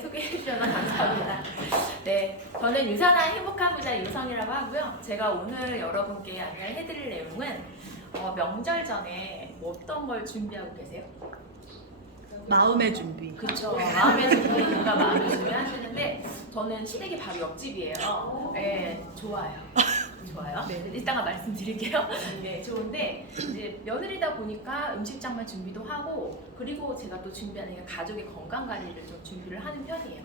소개해 주셔서 감사합니다. 네, 저는 유산한 행복한 부자 유성이라고 하고요. 제가 오늘 여러분께 안내해 드릴 내용은 명절 전에 뭐 어떤 걸 준비하고 계세요? 마음의 준비. 그렇죠. 마음의 준비, 누가 마음의 준비 하시는데 저는 시댁이 바로 옆집이에요. 네, 좋아요. 좋아요. 네. 이따가 말씀드릴게요. 네, 좋은데 이제 며느리다 보니까 음식장만 준비도 하고 그리고 제가 또 준비하는 게 가족의 건강 관리를 좀 준비를 하는 편이에요.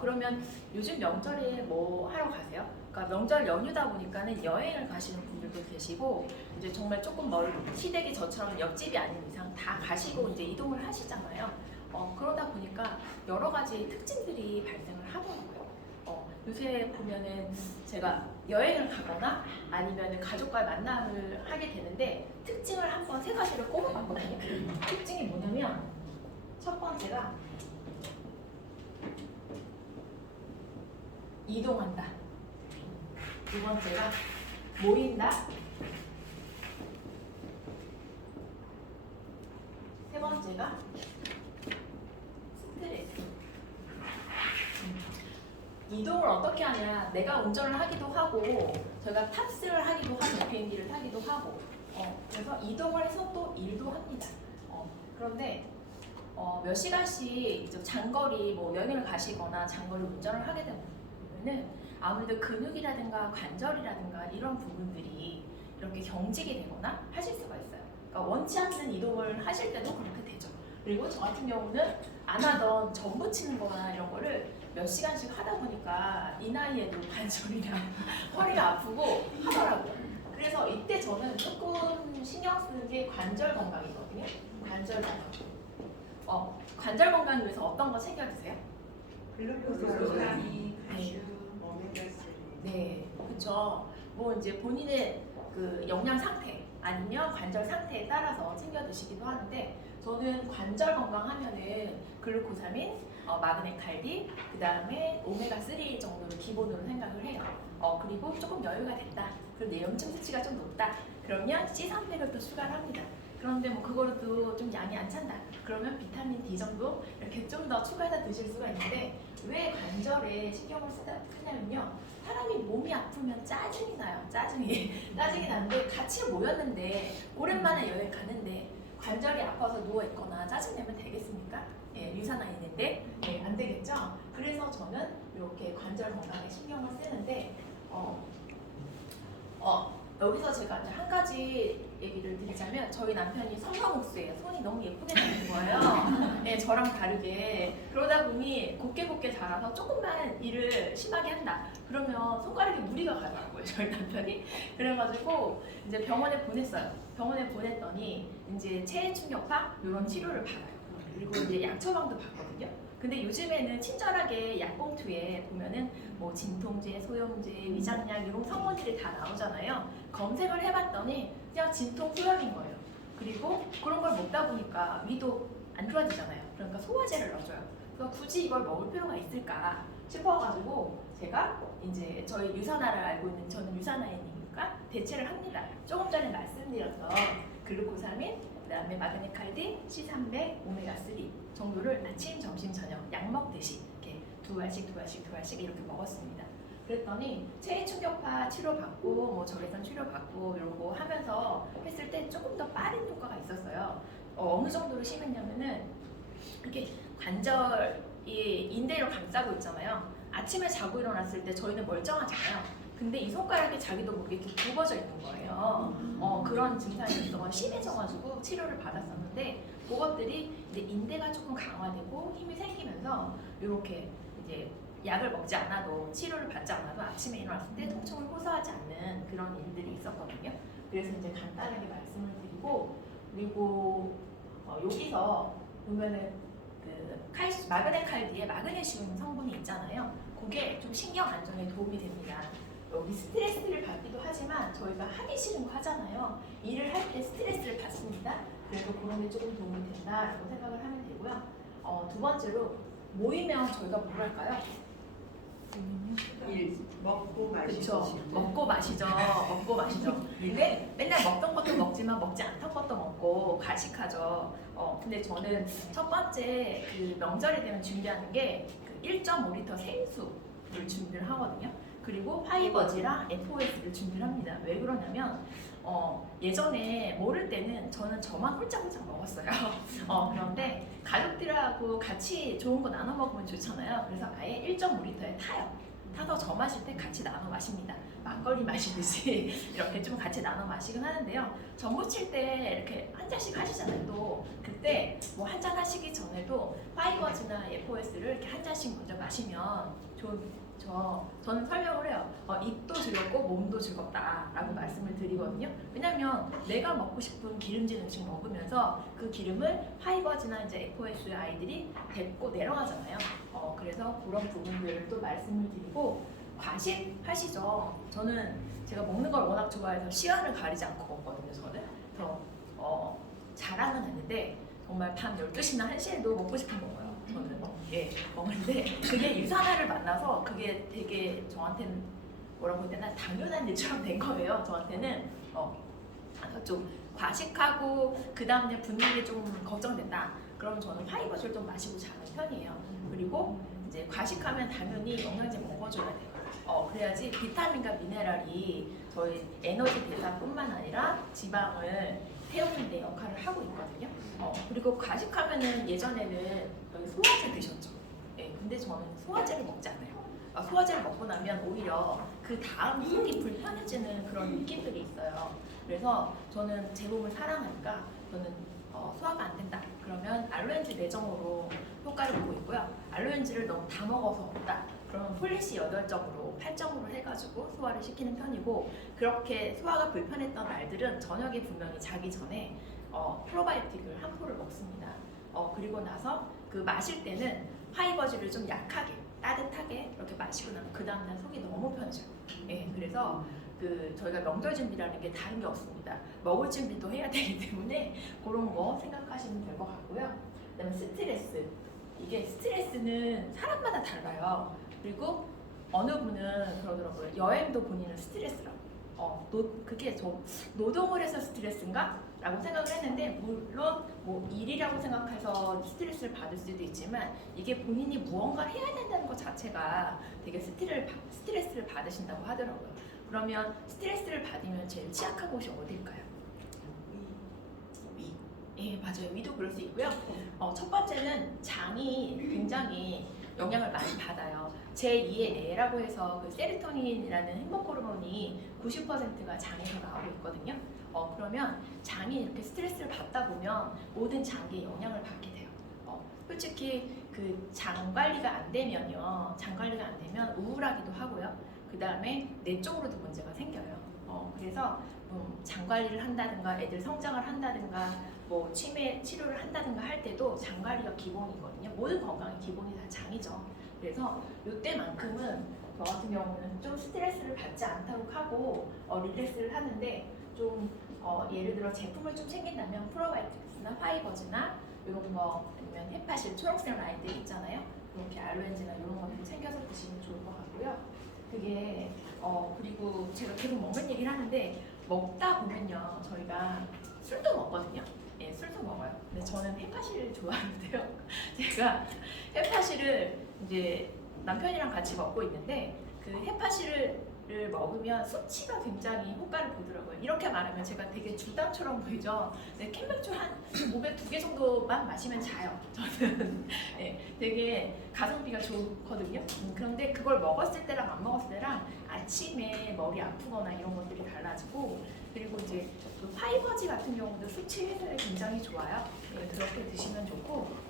그러면 요즘 명절에 뭐 하러 가세요? 그러니까 명절 연휴다 보니까는 여행을 가시는 분들도 계시고 이제 정말 조금 멀 시댁이 저처럼 옆집이 아닌 이상 다 가시고 이제 이동을 하시잖아요. 그러다 보니까 여러 가지 특징들이 발생을 하더라고요. 요새 보면은 제가 여행을 가거나 아니면 가족과의 만남을 하게 되는데 특징을 한번 세 가지를 꼽아봤거든요. 특징이 뭐냐면 첫 번째가 이동한다. 두 번째가 모인다. 세 번째가 스트레스. 이동을 어떻게 하냐, 내가 운전을 하기도 하고 저희가 탑승을 하기도 하고 비행기를 타기도 하고 그래서 이동을 해서 또 일도 합니다. 그런데 몇 시간씩 이제 장거리 뭐 여행을 가시거나 장거리 운전을 하게 되면은 아무래도 근육이라든가 관절이라든가 이런 부분들이 이렇게 경직이 되거나 하실 수가 있어요. 그러니까 원치 않는 이동을 하실 때도 그렇게 되죠. 그리고 저 같은 경우는 안 하던 전부 치는 거나 이런 거를 몇 시간씩 하다 보니까 이 나이에도 관절이랑 허리가 아프고 하더라고요. 그래서 이때 저는 조금 신경 쓰는 게 관절 건강이거든요. 관절 건강. 관절 건강을 위해서 어떤 거 챙겨 드세요? 글루코스, 칼슘, 오메가3. 네, 그렇죠. 뭐 이제 본인의 그 영양 상태 아니면 관절 상태에 따라서 챙겨 드시기도 하는데 저는 관절 건강하면은 글루코사민, 마그네칼디, 그 다음에 오메가3 정도를 기본으로 생각을 해요. 그리고 조금 여유가 됐다. 그리고 내용층 수치가 좀 높다. 그러면 C300을 또 추가를 합니다. 그런데 뭐 그거로도 좀 양이 안 찬다. 그러면 비타민 D 정도 이렇게 좀 더 추가해서 드실 수가 있는데 왜 관절에 신경을 쓰냐면요. 사람이 몸이 아프면 짜증이 나요. 짜증이 나는데 같이 모였는데 오랜만에 여행 가는데 관절이 아파서 누워있거나 짜증내면 되겠습니까? 예, 유산아인인데 안 되겠죠? 그래서 저는 이렇게 관절 건강에 신경을 쓰는데 여기서 제가 이제 한 가지 얘기를 드리자면 저희 남편이 성형옥수예요. 손이 너무 예쁘게 나는 거예요. 네, 저랑 다르게. 그러다 보니 곱게 자라서 조금만 일을 심하게 한다. 그러면 손가락에 무리가 가더라고요. 저희 남편이. 그래가지고 이제 병원에 보냈어요. 병원에 보냈더니 이제 체해 충격파 이런 치료를 받아요. 그리고 이제 약 처방도 받거든요. 근데 요즘에는 친절하게 약봉투에 보면은 뭐 진통제, 소염제, 위장약 이런 성분들이 다 나오잖아요. 검색을 해봤더니 그냥 진통 소염인 거예요. 그리고 그런 걸 먹다 보니까 위도 안 좋아지잖아요. 그러니까 소화제를 넣어줘요. 그래서 굳이 이걸 먹을 필요가 있을까 싶어가지고 제가 이제 저희 유산화를 알고 있는 저는 유산화인이니까 대체를 합니다. 조금 전에 말씀드렸던 글루코사민, 그 다음에 마그네칼디, C300, 오메가3 정도를 아침, 점심, 저녁 약 먹듯이 이렇게 두 알씩 이렇게 먹었습니다. 그랬더니 체해 충격파 치료받고 뭐 적외선 치료받고 이런 거 하면서 했을 때 조금 더 빠른 효과가 있었어요. 어느 정도로 심했냐면은 이렇게 관절이 인대로 감싸고 있잖아요. 아침에 자고 일어났을 때 저희는 멀쩡하잖아요. 근데 이 손가락이 자기도 모르게 이렇게 굽어져 있는 거예요. 그런 증상이 있어서 심해져가지고 치료를 받았었는데 그것들이 이제 인대가 조금 강화되고 힘이 생기면서 이렇게 이제 약을 먹지 않아도 치료를 받지 않아도 아침에 일어났을 때 통증을 호소하지 않는 그런 일들이 있었거든요. 그래서 이제 간단하게 말씀을 드리고 그리고 여기서 보면은 그 마그네칼디에 마그네슘 성분이 있잖아요. 그게 좀 신경 안정에 도움이 됩니다. 여기 스트레스를 받기도 하지만 저희가 하기 싫은 거 하잖아요. 일을 할 때 스트레스를 받습니다. 그래서 그런 게 조금 도움이 된다라고 생각을 하면 되고요. 두 번째로 모이면 저희가 뭘 할까요? 먹고 그쵸. 마시고. 먹고 마시죠. 근데 맨날 먹던 것도 먹지만 먹지 않던 것도 먹고 가식하죠. 근데 저는 첫 번째 그 명절이 되면 준비하는 게 그 1.5리터 생수를 준비를 하거든요. 그리고 파이버즈랑 FOS를 준비를 합니다. 왜 그러냐면 예전에 모를 때는 저는 저만 홀짝홀짝 먹었어요. 그런데 가족들하고 같이 좋은 거 나눠 먹으면 좋잖아요. 그래서 아예 1.5리터에 타요. 타서 저 마실 때 같이 나눠 마십니다. 막걸리 마시듯이 이렇게 좀 같이 나눠 마시긴 하는데요. 전부 칠 때 이렇게 한 잔씩 하시잖아요. 또 그때 뭐 한 잔 하시기 전에도 파이버즈나 FOS를 이렇게 한 잔씩 먼저 마시면 저는 설명을 해요. 입도 즐겁고 몸도 즐겁다라고 말씀을 드리거든요. 왜냐면 내가 먹고 싶은 기름진 음식 먹으면서 그 기름을 파이버즈나 이제 FOS 아이들이 뱉고 내려가잖아요. 그래서 그런 부분들을 또 말씀을 드리고 과식 하시죠. 저는 제가 먹는 걸 워낙 좋아해서 시간을 가리지 않고 먹거든요. 저는 그래서 잘하는 했는데 정말 밤 12시나 1시에도 먹고 싶은 거 먹어요. 저는 먹는데 그게 유산화를 만나서 그게 되게 저한테는 뭐라고 해야 되나 당연한 일처럼 된 거예요. 저한테는 좀 과식하고 그 다음에 분위기 좀 걱정된다. 그럼 저는 파이버즈를 좀 마시고 자는 편이에요. 그리고 이제 과식하면 당연히 영양제 먹어줘야 돼요. 그래야지 비타민과 미네랄이 저희 에너지 대사뿐만 아니라 지방을 태우는 데 역할을 하고 있거든요. 그리고 과식하면은 예전에는 여기 소화제 드셨죠. 근데 저는 소화제를 먹지 않아요. 소화제를 먹고 나면 오히려 그 다음 속이 불편해지는 그런 느낌들이 있어요. 그래서 저는 제 몸을 사랑하니까 저는 소화가 안 된다. 그러면 알로엔즈 내정으로 효과를 보고 있고요. 알로엔즈를 너무 다 먹어서 없다. 그러면 폴리시 8점으로 8점으로 해가지고 소화를 시키는 편이고 그렇게 소화가 불편했던 날들은 저녁에 분명히 자기 전에 프로바이오틱을 한 포를 먹습니다. 그리고 나서 그 마실 때는 파이버즈를 좀 약하게 따뜻하게 이렇게 마시고 나면 그 다음날 속이 너무 편해져요. 그래서 저희가 명절 준비라는 게 다른 게 없습니다. 먹을 준비도 해야 되기 때문에 그런 거 생각하시면 될 것 같고요. 그다음에 스트레스. 이게 스트레스는 사람마다 달라요. 그리고 어느 분은 그러더라고요. 여행도 본인은 스트레스라고. 그게 노동을 해서 스트레스인가? 라고 생각을 했는데 물론 뭐 일이라고 생각해서 스트레스를 받을 수도 있지만 이게 본인이 무언가를 해야 된다는 것 자체가 되게 스트레스를 받으신다고 하더라고요. 그러면 스트레스를 받으면 제일 취약한 곳이 어딜까요? 위. 맞아요. 위도 그럴 수 있고요. 첫 번째는 장이 굉장히 영향을 많이 받아요. 제2의 뇌라고 해서 그 세로토닌이라는 행복 호르몬이 90%가 장에서 나오고 있거든요. 그러면 장이 이렇게 스트레스를 받다 보면 모든 장기에 영향을 받게 돼요. 솔직히 그 장 관리가 안 되면요. 장 관리가 안 되면 우울하기도 하고요. 그 다음에 뇌 쪽으로도 문제가 생겨요. 그래서 장 관리를 한다든가 애들 성장을 한다든가 뭐 치매 치료를 한다든가 할 때도 장 관리가 기본이거든요. 모든 건강의 기본이 다 장이죠. 그래서 이때만큼은 저 같은 경우는 좀 스트레스를 받지 않다고 하고 릴렉스를 하는데 좀 예를 들어 제품을 좀 챙긴다면 프로바이오틱스나 파이버즈나 이런 거 아니면 헤파실 초록색 라인들 있잖아요. 이렇게 알로엔즈나 이런 것들 챙겨서 드시면 좋을 것 같고요. 그게 그리고 제가 계속 먹는 얘기를 하는데 먹다 보면요 저희가 술도 먹거든요. 술도 먹어요. 근데 저는 헤파실을 좋아하는데요. 제가 헤파실을 이제 남편이랑 같이 먹고 있는데 그 헤파실을 먹으면 수치가 굉장히 효과를 보더라고요. 이렇게 말하면 제가 되게 주당처럼 보이죠. 근데 캔맥주 한 502개 정도만 마시면 자요. 저는 되게 가성비가 좋거든요. 그런데 그걸 먹었을 때랑 안 먹었을 때랑 아침에 머리 아프거나 이런 것들이 달라지고 그리고 이제 그 파이버즈 같은 경우도 수치 해소에 굉장히 좋아요. 그렇게 드시면 좋고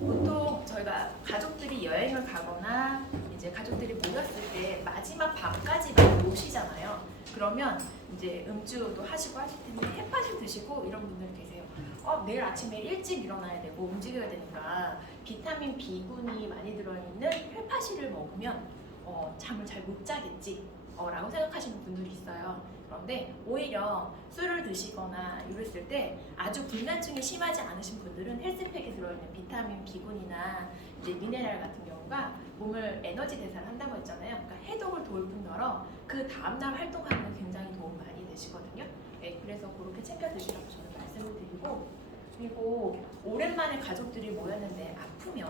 보통 저희가 가족들이 여행을 가거나 이제 가족들이 모였을 때 마지막 밤까지만 노시잖아요. 그러면 이제 음주도 하시고 하실 텐데 햇파실 드시고 이런 분들 계세요. 내일 아침에 일찍 일어나야 되고 움직여야 되니까 비타민 B군이 많이 들어있는 햇파실을 먹으면 잠을 잘 못 자겠지 라고 생각하시는 분들이 있어요. 그런데 오히려 술을 드시거나 이랬을 때 아주 불면증이 심하지 않으신 분들은 헬스팩에 들어있는 비타민 B군이나 이제 미네랄 같은 경우가 몸을 에너지 대사를 한다고 했잖아요. 그러니까 해독을 도울 뿐더러 그 다음날 활동하는 데 굉장히 도움 많이 되시거든요. 그래서 그렇게 챙겨 드시라고 저는 말씀을 드리고 그리고 오랜만에 가족들이 모였는데 아프면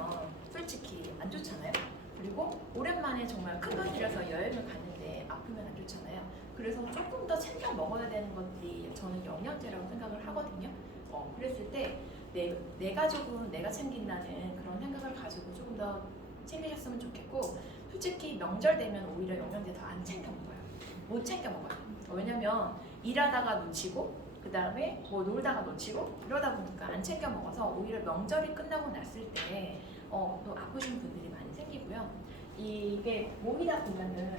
솔직히 안 좋잖아요. 그리고 오랜만에 정말 큰 돈 들여서 여행을 갔는데 아프면 안 좋잖아요. 그래서 조금 더 챙겨 먹어야 되는 것들이 저는 영양제라고 생각을 하거든요. 그랬을 때 내 가족은 내가 챙긴다는 그런 생각을 가지고 조금 더 챙기셨으면 좋겠고, 솔직히 명절 되면 오히려 영양제 더 안 챙겨 먹어요. 못 챙겨 먹어요. 왜냐면 일하다가 놓치고 그 다음에 뭐 놀다가 놓치고 이러다 보니까 안 챙겨 먹어서 오히려 명절이 끝나고 났을 때 또 아프신 분들이 많이 생기고요. 이게 몸이다 보면은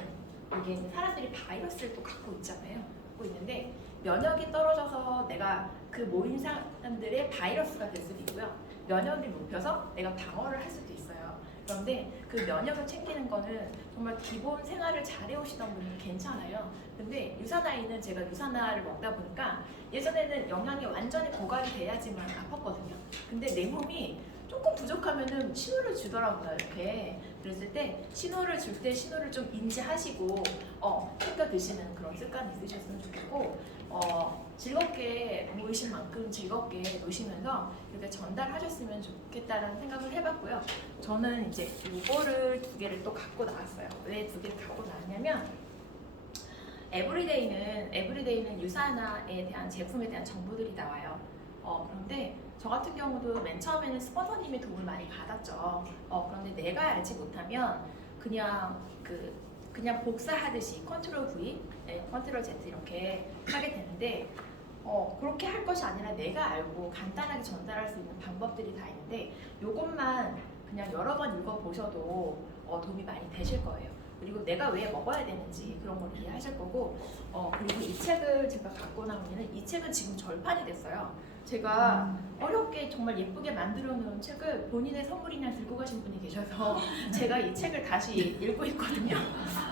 이게 이제 사람들이 바이러스를 또 갖고 있잖아요. 갖고 있는데 면역이 떨어져서 내가 그 모인 사람들의 바이러스가 될 수도 있고요. 면역을 높여서 내가 방어를 할 수도 있어요. 그런데 그 면역을 챙기는 거는 정말 기본 생활을 잘 해오시던 분은 괜찮아요. 근데 유산아이는 제가 유산아를 먹다 보니까 예전에는 영양이 완전히 고갈이 돼야지만 아팠거든요. 근데 내 몸이 조금 부족하면은 신호를 주더라고요. 이렇게 그랬을 때 신호를 줄 때 신호를 좀 인지하시고 챙겨 드시는 그런 습관이 있으셨으면 좋겠고, 즐겁게 모이신 만큼 즐겁게 노시면서 이렇게 전달하셨으면 좋겠다라는 생각을 해봤고요. 저는 이제 이거를 2개를 또 갖고 나왔어요. 왜 2개를 갖고 나왔냐면 에브리데이는 유산화에 대한 제품에 대한 정보들이 나와요. 그런데 저 같은 경우도 맨 처음에는 스폰서님의 도움을 많이 받았죠. 그런데 내가 알지 못하면 그냥 복사하듯이 컨트롤 V, 컨트롤 Z 이렇게 하게 되는데 그렇게 할 것이 아니라 내가 알고 간단하게 전달할 수 있는 방법들이 다 있는데 요것만 그냥 여러 번 읽어보셔도 도움이 많이 되실 거예요. 그리고 내가 왜 먹어야 되는지 그런 걸 이해하실 거고, 그리고 이 책을 제가 갖고 나오면 이 책은 지금 절판이 됐어요. 제가 어렵게 정말 예쁘게 만들어 놓은 책을 본인의 선물이나 들고 가신 분이 계셔서 제가 이 책을 다시 읽고 있거든요.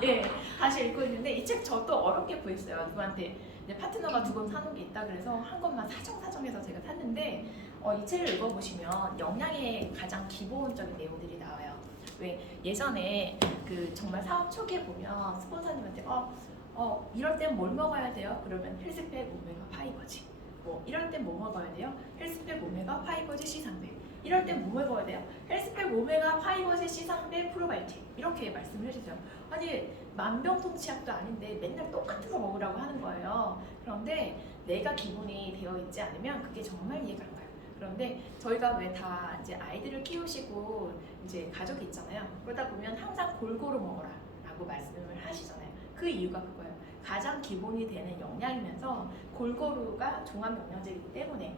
예, 다시 읽고 있는데 이 책 저도 어렵게 구했어요. 누구한테 파트너가 2권 사놓은 게 있다 그래서 한 권만 사정해서 제가 샀는데 이 책을 읽어보시면 영양의 가장 기본적인 내용들이 나와요. 왜 예전에 그 정말 사업 초기에 보면 스폰서님한테 이럴 땐 뭘 먹어야 돼요? 그러면 헬스팩 오메가 파이버지. 이럴 땐 뭐 먹어야 돼요? 헬스팩 오메가 파이버지 C300. 이럴 땐 뭐 먹어야 돼요? 헬스팩 오메가 파이버지 C300 프로바이오틱. 이렇게 말씀을 해주세요. 아니 만병통치약도 아닌데 맨날 똑같은 거 먹으라고 하는 거예요. 그런데 내가 기본이 되어 있지 않으면 그게 정말 이해가 안 가요. 그런데 저희가 왜 다 이제 아이들을 키우시고 이제 가족이 있잖아요. 그러다 보면 항상 골고루 먹어라라고 말씀을 하시잖아요. 그 이유가 그거예요. 가장 기본이 되는 영양이면서 골고루가 종합 영양제이기 때문에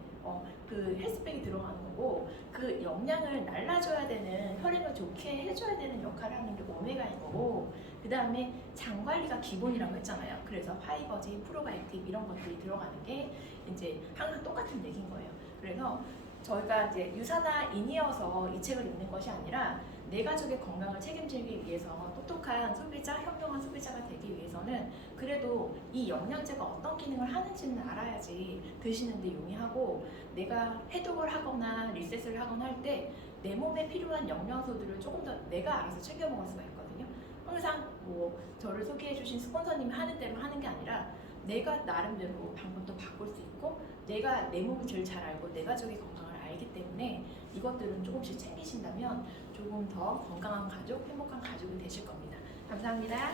그 헬스백이 들어가는 거고, 그 영양을 날라줘야 되는, 혈행을 좋게 해줘야 되는 역할을 하는 게 오메가인 거고, 그 다음에 장 관리가 기본이라고 했잖아요. 그래서 파이버지, 프로바이오틱 이런 것들이 들어가는 게 이제 항상 똑같은 얘기인 거예요. 그래서 저희가 이제 유산화인이어서 이 책을 읽는 것이 아니라 내 가족의 건강을 책임지기 위해서 똑똑한 소비자, 현명한 소비자가 되기 위해서는 그래도 이 영양제가 어떤 기능을 하는지는 알아야지 드시는데 용이하고, 내가 해독을 하거나 리셋을 하거나 할 때 내 몸에 필요한 영양소들을 조금 더 내가 알아서 챙겨 먹을 수가 있거든요. 항상 저를 소개해 주신 스폰서님이 하는 대로 하는 게 아니라 내가 나름대로 방법도 바꿀 수 있고, 내가 내 몸을 제일 잘 알고 내 가족의 건강을 알기 때문에 이것들은 조금씩 챙기신다면 조금 더 건강한 가족, 행복한 가족이 되실 겁니다. 감사합니다.